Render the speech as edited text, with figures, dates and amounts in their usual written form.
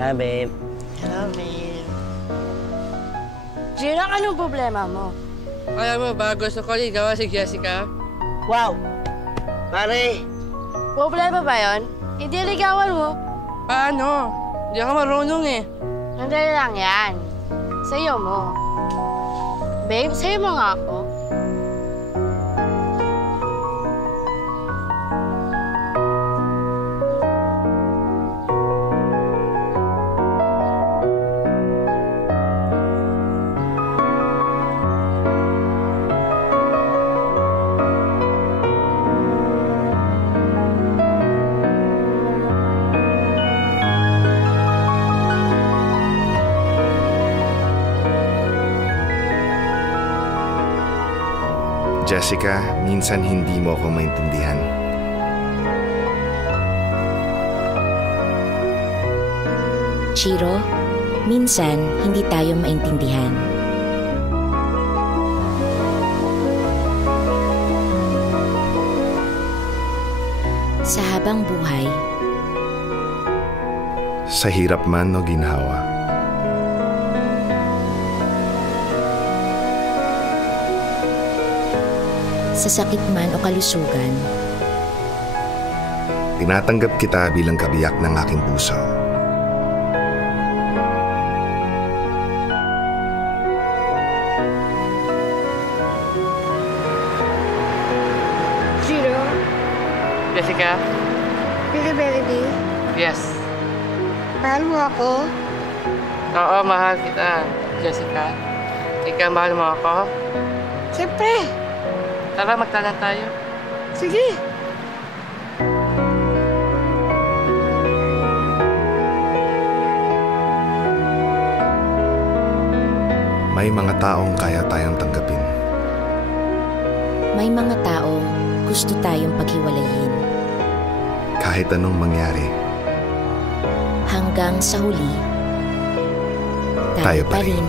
Hi, babe. Hello, babe. Gina, anong problema mo? Alam mo ba, gusto ko ligawan si Jessica? Wow! Pare! Problema ba yon? Hindi ligawan mo. Paano? Hindi ako marunong eh. Nandali lang yan. Sa'yo mo. Babe, sa'yo mo nga ako. Jessica, minsan hindi mo ako maintindihan. Chiro, minsan hindi tayo maintindihan. Sa habang buhay, Sa hirap man o ginhawa, sa sakit man o kalusugan, tinatanggap kita bilang kabiyak ng aking puso. Gino, Jessica? Baby, Yes. mahal mo ako? Oo, mahal kita, Jessica. Ikaw, mahal mo ako? Siyempre. Tara, magtanan tayo. Sige. May mga taong kaya tayong tanggapin. may mga taong gusto tayong paghiwalayin. Kahit anong mangyari, Hanggang sa huli, Tayo tayo pa pa rin. rin